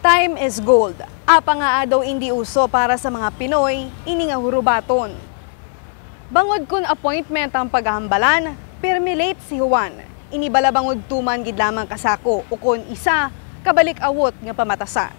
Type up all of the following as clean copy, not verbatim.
Time is gold. Apa nga daw hindi uso para sa mga Pinoy, ini nga hurubaton. Bangod kun appointment ang paghahambalan, permi late si Juan. Inibala bangod tuman gid lamang kasako o kun isa kabalik awot nga pamatasa.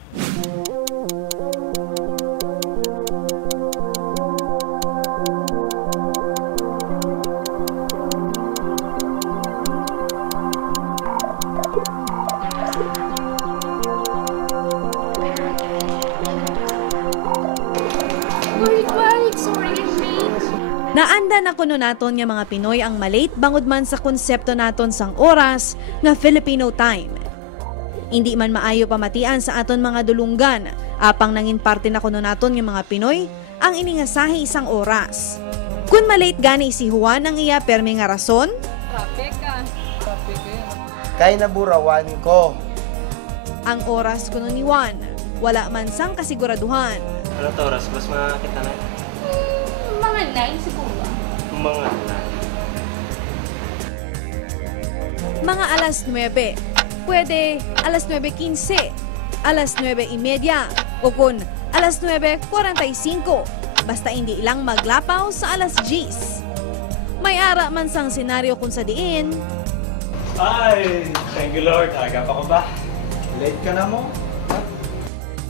Naanda na kuno naton nga mga Pinoy ang malate bangod man sa konsepto naton sang oras nga Filipino time. Hindi man maayo pamatian sa aton mga dulunggan, apang nangin parte na kuno naton nga mga Pinoy ang iningasahi isang oras. Kung malate gani si Juan ang iya permi nga rason, Traffic ka. Kay naburawan ko. ang oras kuno ni Juan, wala man sang kasiguraduhan. Ano to oras? Mas makakita na? Mga 9 siguro. Mga Mga alas 9, pwede alas 9:15, alas 9:30, o kun alas 9:45, basta hindi ilang maglapaw sa alas 10. May ara man sang senaryo kung sa diin, Ay! Thank you Lord. Aga pa ko ba? Late ka na mo?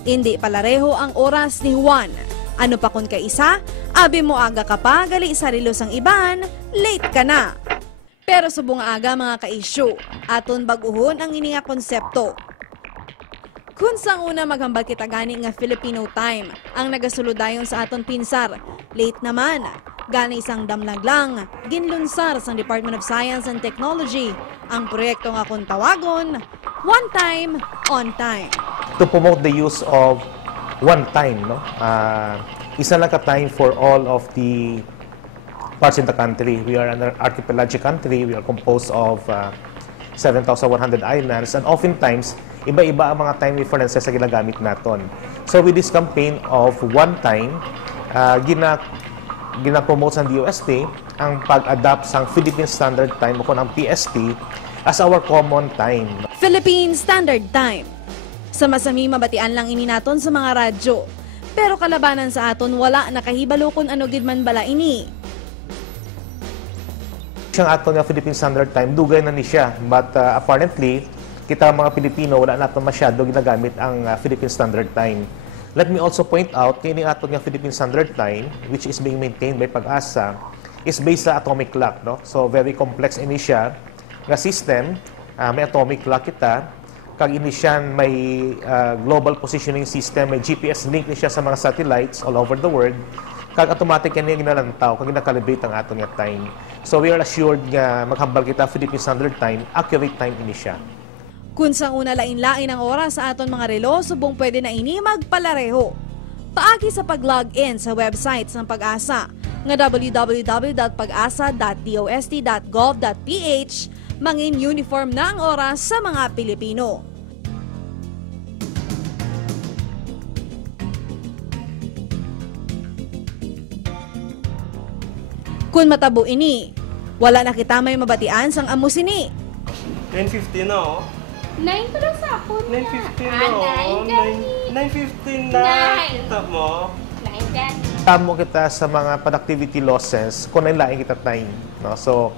hindi palareho ang oras ni Juan. Ano pa kun kay isa, abi mo aga ka pa, gali sarilos ang iban, late ka na. Pero subong aga mga ka-issue, aton baguhon ang ini nga konsepto. Kung sang una maghambal kita gani nga Filipino time, ang nagasuludayon sa aton pinsar, late naman. Gani isang damlag lang, ginlunsar sa Department of Science and Technology, ang proyekto nga kung tawagon, one time, on time. To promote the use of one time, no? Isa lang ka-time for all of the parts in the country. We are an archipelagic country. We are composed of 7,100 islands, and oftentimes, iba-iba ang mga time differences sa ginagamit natin. So with this campaign of one time, gina-promote sa DOST ang pag-adapt sa Philippine Standard Time o kung ang PST as our common time. Philippine Standard Time. Sa masami mabatian lang ini naton sa mga radyo. Pero kalabanan sa aton wala nakahibalo kung ano gid man bala ini. Siyang aton nga Philippine Standard Time, dugay na ni siya. But apparently, kita mga Pilipino, wala natin masyado ginagamit ang Philippine Standard Time. Let me also point out, kini aton nga Philippine Standard Time, which is being maintained by Pag-asa, is based sa atomic clock. No? So, very complex ini siya nga system. May atomic clock kita. Kag ini siya may global positioning system, may GPS link ni siya sa mga satellites all over the world. Kag automatic yan ginalantaw, kag ginakalibrate ang aton nga time. So we are assured nga maghambal kita Philippine Standard Time, accurate time ini siya. Kung sa una lain-lain ang oras sa aton mga relo, subong pwede na ini magpalareho. Paagi sa pag-log-in sa website ng Pag-asa nga www.pagasa.dost.gov.ph, mangin uniform na ang oras sa mga Pilipino. Kung matabo ini, wala na kita may mabatian sang amo sini. 9:50 na oh. 9 pa lang sa hapon na. 9:50 na oh. 9:15 na. Kita mo? 9 gani. Tamo kita sa mga productivity losses kung nailain kita time. No? So,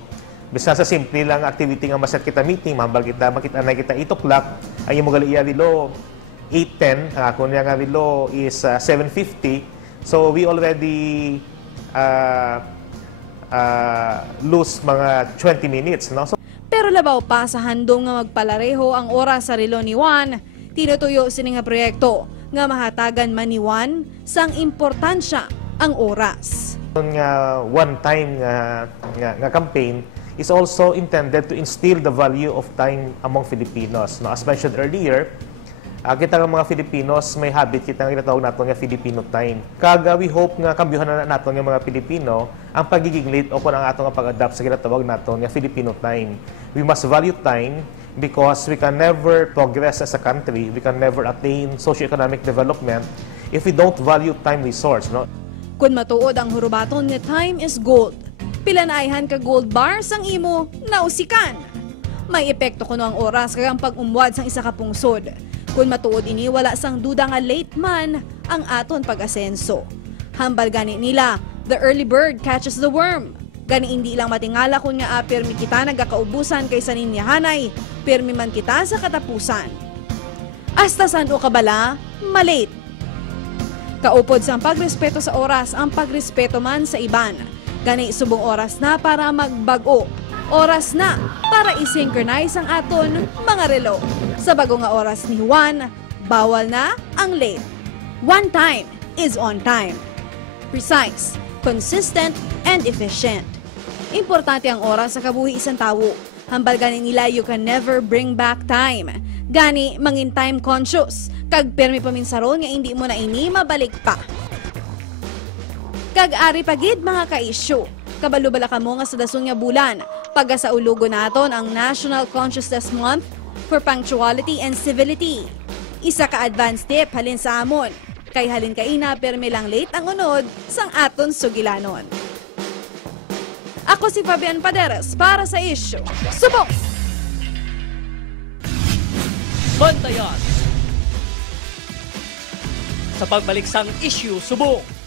bisa sa simple lang activity nga maset kita meeting, mambal kita, makita na kita 8 o'clock, ay mo gali iya rilo 8:10, kung niya nga rilo is 7:50. So, we already lose mga 20 minutes. No? So, Pero labaw pa sa handom nga magpalareho ang oras sa relo ni Juan, tinutuyo sini nga proyekto nga mahatagan man ni Juan sang importansya ang oras. nga one time nga campaign is also intended to instill the value of time among Filipinos. No? As mentioned earlier, kita nga mga Filipinos, may habit kita nga tinatawag natin nga Filipino time. Kaga we hope nga kambyuhan na natin nga mga Pilipino ang pagiging late o kung ang atong pag-adapt sa tinatawag natin nga Filipino time. We must value time because we can never progress as a country, we can never attain socio-economic development if we don't value time resource. No? Kung matuod ang hurubaton nga time is gold, pilanayhan ka gold bars ang imo nausikan. May epekto kuno ang oras kag ang pag-umwad sang isa ka pungsod. Kung matuod ini, wala sang duda nga late man ang aton pag-asenso. Hambal gani nila, the early bird catches the worm. Gani hindi lang matingala kung nga pirmi kita nagkakaubusan kaysa ninyahanay, pirmi man kita sa katapusan. Hasta saan o kabala, malate. Kaupod sang pagrespeto sa oras ang pagrespeto man sa iban. Gani subong oras na para magbago. Oras na para i-synchronize ang aton mga relo. Sa bago nga oras ni Juan, bawal na ang late. One time is on time. Precise, consistent, and efficient. Importante ang oras sa kabuhi isang tawo. Hambal gani nila you can never bring back time. Gani mangin time conscious. Kag permi paminsaron nga hindi mo na ini mabalik pa. Kag ari pagid mga ka-issue. Kabalo-bala ka mo nga sa dason nga bulan. Pagka sa ulugo naton ang National Consciousness Month for Punctuality and Civility. Isa ka advance tip halin sa amon. Kay halin kaina permi lang late ang unod sang aton sugilanon. Ako si Fabian Paderes para sa Issue Subong! Bantayan! Sa pagbalik sang Issue Subong!